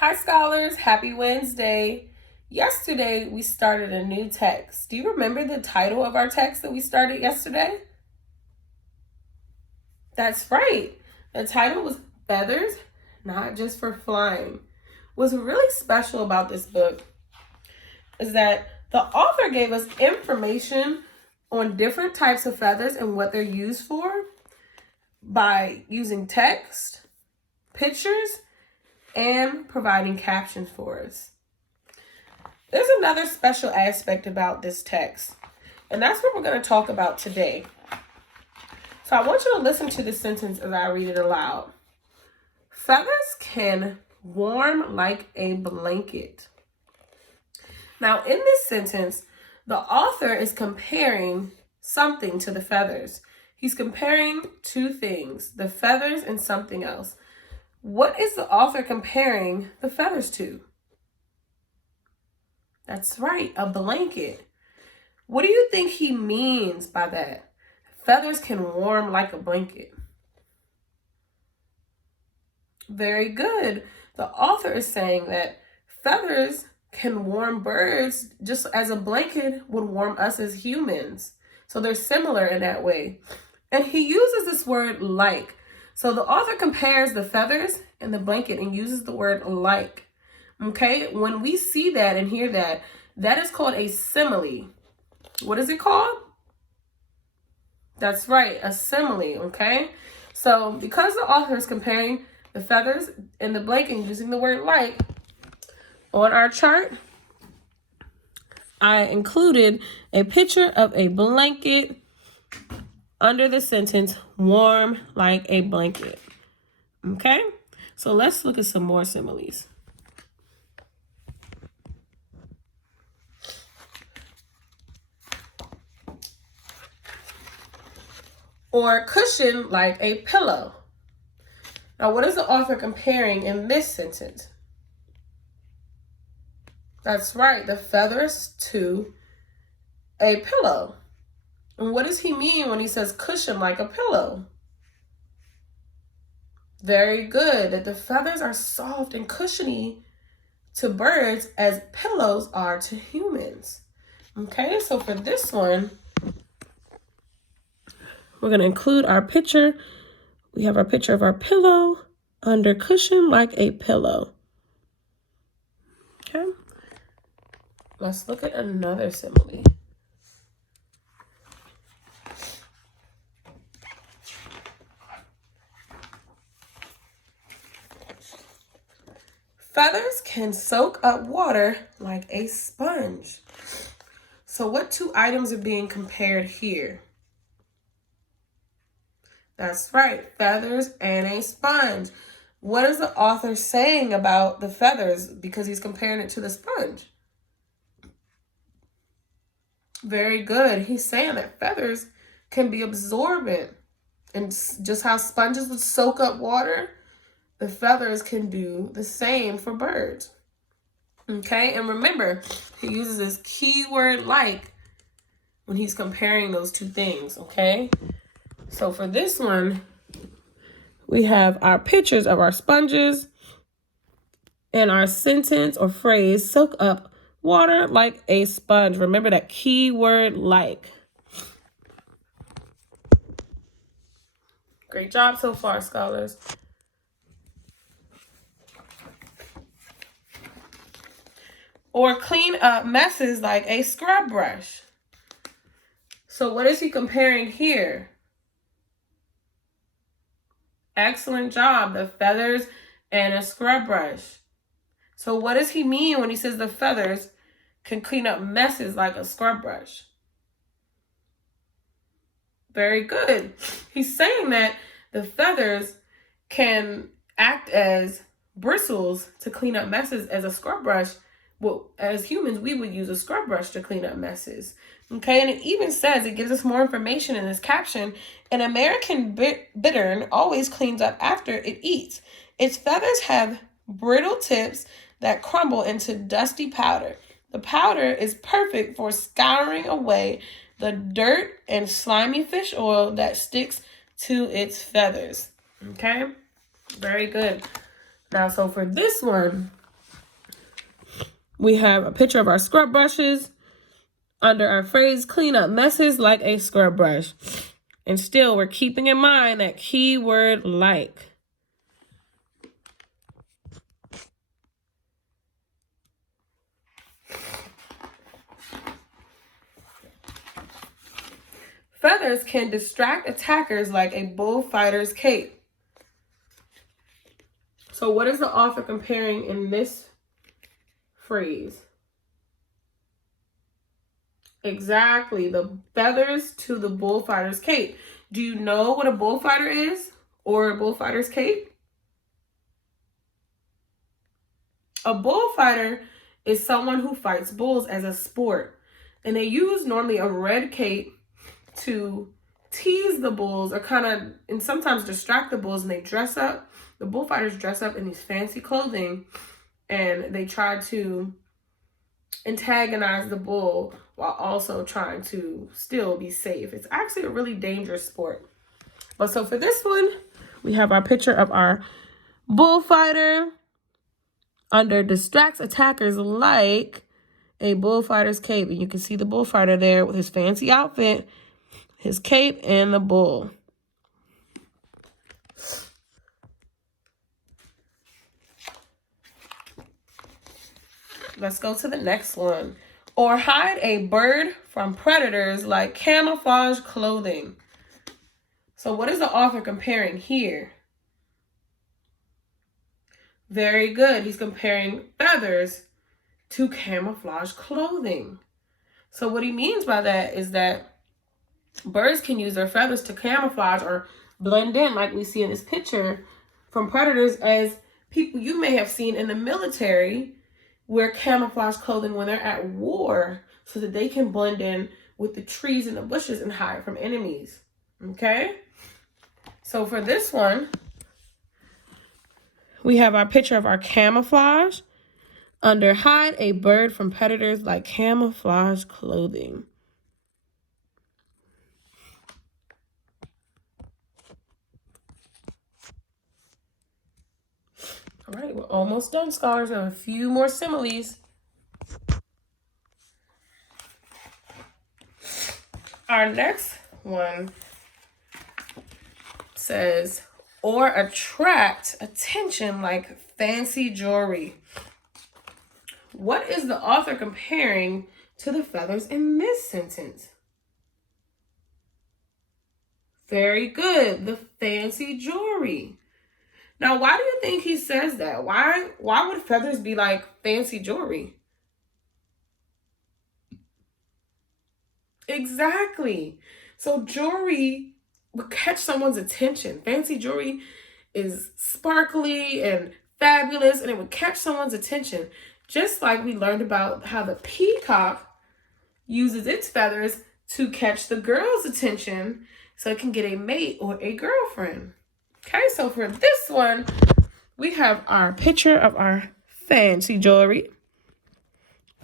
Hi, scholars. Happy Wednesday. Yesterday, we started a new text. Do you remember the title of our text that we started yesterday? That's right. The title was Feathers, Not Just for Flying. What's really special about this book is that the author gave us information on different types of feathers and what they're used for by using text, pictures, and providing captions for us. There's another special aspect about this text, and that's what we're going to talk about today. So I want you to listen to this sentence as I read it aloud. Feathers can warm like a blanket. Now, in this sentence, the author is comparing something to the feathers. He's comparing two things, the feathers and something else. What is the author comparing the feathers to? That's right, a blanket. What do you think he means by that? Feathers can warm like a blanket. Very good. The author is saying that feathers can warm birds just as a blanket would warm us as humans. So they're similar in that way. And he uses this word like. So the author compares the feathers and the blanket and uses the word like. Okay, when we see that and hear that, that is called a simile. What is it called? That's right, a simile, okay? So because the author is comparing the feathers and the blanket using the word like, on our chart, I included a picture of a blanket under the sentence, warm like a blanket. Okay? So let's look at some more similes. Or cushion like a pillow. Now, what is the author comparing in this sentence? That's right, the feathers to a pillow. And what does he mean when he says cushion like a pillow? Very good, that the feathers are soft and cushiony to birds as pillows are to humans. Okay, so for this one, we're going to include our picture. We have our picture of our pillow under cushion like a pillow. Okay, let's look at another simile. Feathers can soak up water like a sponge. So what two items are being compared here? That's right, feathers and a sponge. What is the author saying about the feathers because he's comparing it to the sponge? Very good. He's saying that feathers can be absorbent. And just how sponges would soak up water, the feathers can do the same for birds. Okay, and remember, he uses this keyword like when he's comparing those two things, okay? So for this one, we have our pictures of our sponges and our sentence or phrase, soak up water like a sponge. Remember that keyword like. Great job so far, scholars. Or clean up messes like a scrub brush. So what is he comparing here? Excellent job, the feathers and a scrub brush. So what does he mean when he says the feathers can clean up messes like a scrub brush? Very good. He's saying that the feathers can act as bristles to clean up messes as a scrub brush. Well, as humans, we would use a scrub brush to clean up messes. Okay, and it even says, it gives us more information in this caption, an American bittern always cleans up after it eats. Its feathers have brittle tips that crumble into dusty powder. The powder is perfect for scouring away the dirt and slimy fish oil that sticks to its feathers. Okay, very good. Now, so for this one, We have a picture of our scrub brushes under our phrase, clean up messes like a scrub brush. And still, we're keeping in mind that keyword like. Feathers can distract attackers like a bullfighter's cape. So what is the author comparing in this phrase? Exactly, the feathers to the bullfighter's cape. Do you know what a bullfighter is or a bullfighter's cape? A bullfighter is someone who fights bulls as a sport, and they use normally a red cape to tease the bulls or kind of, and sometimes distract the bulls, and they dress up. The bullfighters dress up in these fancy clothing, and they try to antagonize the bull while also trying to still be safe. It's actually a really dangerous sport. But so for this one, we have our picture of our bullfighter under distracts attackers like a bullfighter's cape. And you can see the bullfighter there with his fancy outfit, his cape, and the bull. Let's go to the next one. Or hide a bird from predators like camouflage clothing. So what is the author comparing here? Very good. He's comparing feathers to camouflage clothing. So what he means by that is that birds can use their feathers to camouflage or blend in, like we see in this picture, from predators, as people you may have seen in the military wear camouflage clothing when they're at war so that they can blend in with the trees and the bushes and hide from enemies. Okay? So for this one, we have our picture of our camouflage under hide a bird from predators like camouflage clothing. All right, we're almost done, scholars. We have a few more similes. Our next one says, or attract attention like fancy jewelry. What is the author comparing to the feathers in this sentence? Very good, the fancy jewelry. Now, why do you think he says that? Why would feathers be like fancy jewelry? Exactly. So jewelry would catch someone's attention. Fancy jewelry is sparkly and fabulous, and it would catch someone's attention. Just like we learned about how the peacock uses its feathers to catch the girl's attention so it can get a mate or a girlfriend. Okay, so for this one, we have our picture of our fancy jewelry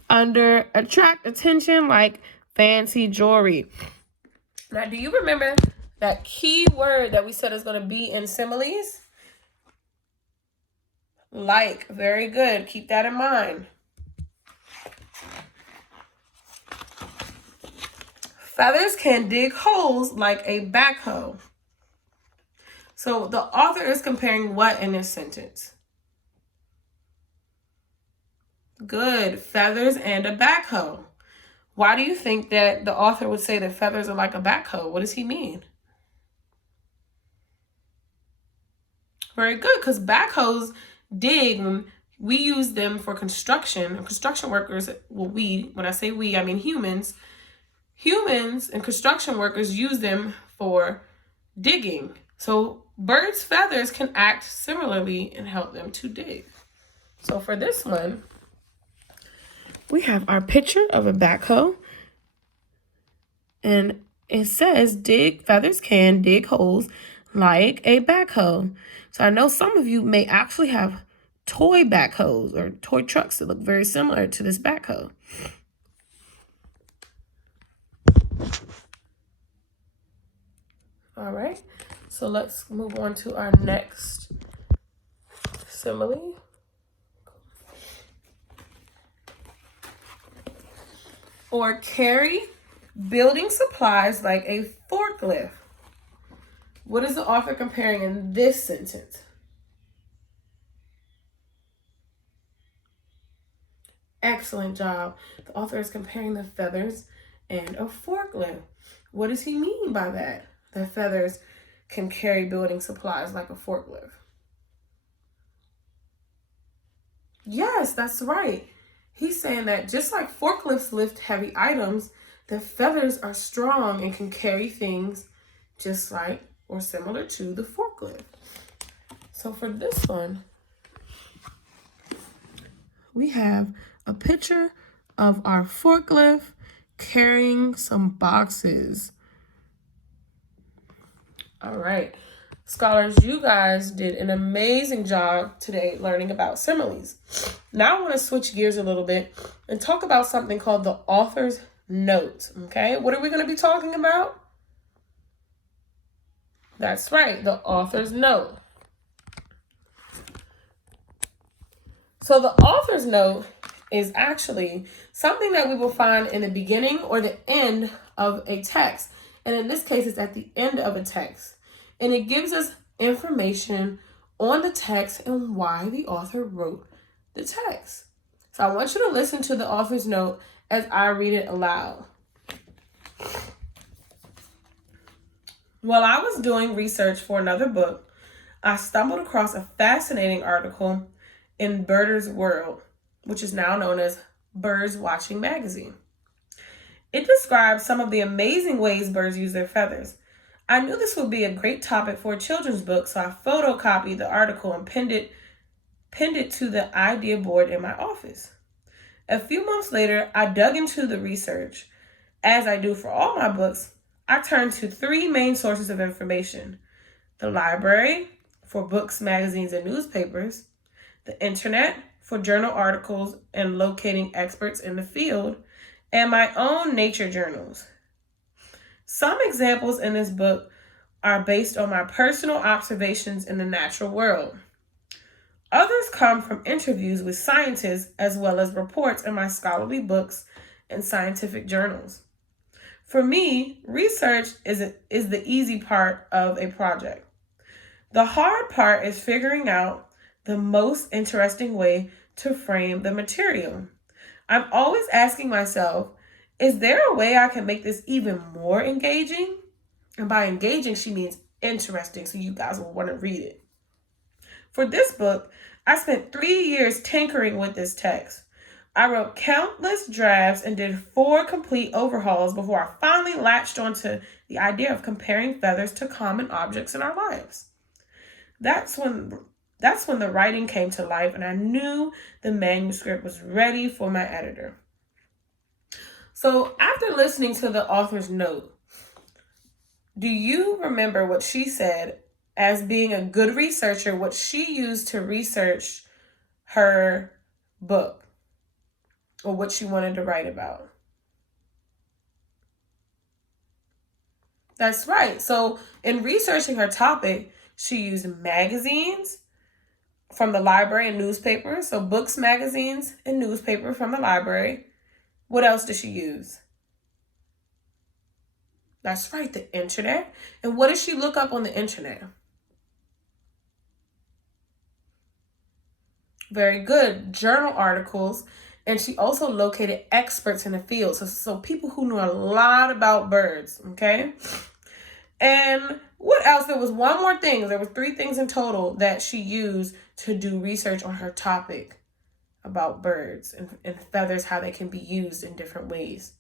under attract attention like fancy jewelry. Now, do you remember that key word that we said is going to be in similes? Like. Very good. Keep that in mind. Feathers can dig holes like a backhoe. So the author is comparing what in this sentence? Good. Feathers and a backhoe. Why do you think that the author would say that feathers are like a backhoe? What does he mean? Very good, because backhoes dig. When we use them for construction, construction workers, well, when I say we, I mean humans. Humans and construction workers use them for digging. So birds' feathers can act similarly and help them to dig. So for this one, we have our picture of a backhoe. And it says feathers can dig holes like a backhoe. So I know some of you may actually have toy backhoes or toy trucks that look very similar to this backhoe. All right, so let's move on to our next simile. or carry building supplies like a forklift. What is the author comparing in this sentence? Excellent job. The author is comparing the feathers and a forklift. What does he mean by that? That feathers can carry building supplies like a forklift. Yes, that's right. He's saying that just like forklifts lift heavy items, the feathers are strong and can carry things just like or similar to the forklift. So for this one, we have a picture of our forklift carrying some boxes. All right. Scholars, you guys did an amazing job today learning about similes. Now I want to switch gears a little bit and talk about something called the author's note. Okay, what are we going to be talking about? That's right, the author's note. So the author's note is actually something that we will find in the beginning or the end of a text. And in this case, it's at the end of a text. And it gives us information on the text and why the author wrote the text. So I want you to listen to the author's note as I read it aloud. While I was doing research for another book, I stumbled across a fascinating article in Birders World, which is now known as Birds Watching Magazine. It describes some of the amazing ways birds use their feathers. I knew this would be a great topic for a children's book, so I photocopied the article and pinned it to the idea board in my office. A few months later, I dug into the research. As I do for all my books, I turned to three main sources of information: the library for books, magazines, and newspapers, the internet for journal articles and locating experts in the field, and my own nature journals. Some examples in this book are based on my personal observations in the natural world. Others come from interviews with scientists as well as reports in my scholarly books and scientific journals. For me, research is the easy part of a project. The hard part is figuring out the most interesting way to frame the material. I'm always asking myself, is there a way I can make this even more engaging? And by engaging, she means interesting, so you guys will want to read it. For this book, I spent 3 years tinkering with this text. I wrote countless drafts and did 4 complete overhauls before I finally latched onto the idea of comparing feathers to common objects in our lives. That's when the writing came to life, and I knew the manuscript was ready for my editor. So after listening to the author's note, do you remember what she said as being a good researcher, what she used to research her book or what she wanted to write about? That's right. So in researching her topic, she used magazines from the library and newspapers. So books, magazines, and newspaper from the library. What else did she use? That's right, the internet. And what did she look up on the internet? Very good. Journal articles. And she also located experts in the field. So people who knew a lot about birds, okay? And what else? There was one more thing. There were 3 things in total that she used to do research on her topic about birds and feathers, how they can be used in different ways.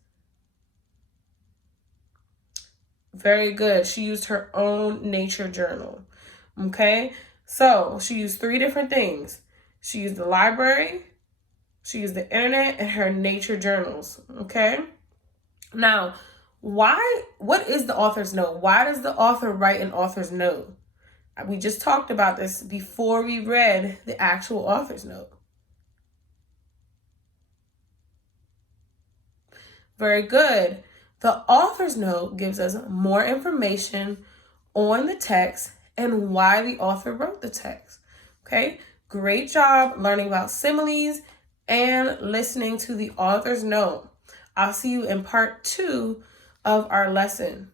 Very good. She used her own nature journal. Okay? So she used 3 different things. She used the library, she used the internet, and her nature journals. Okay? Now, what is the author's note? Why does the author write an author's note? We just talked about this before we read the actual author's note. Very good. The author's note gives us more information on the text and why the author wrote the text. Okay? Great job learning about similes and listening to the author's note. I'll see you in part 2 of our lesson.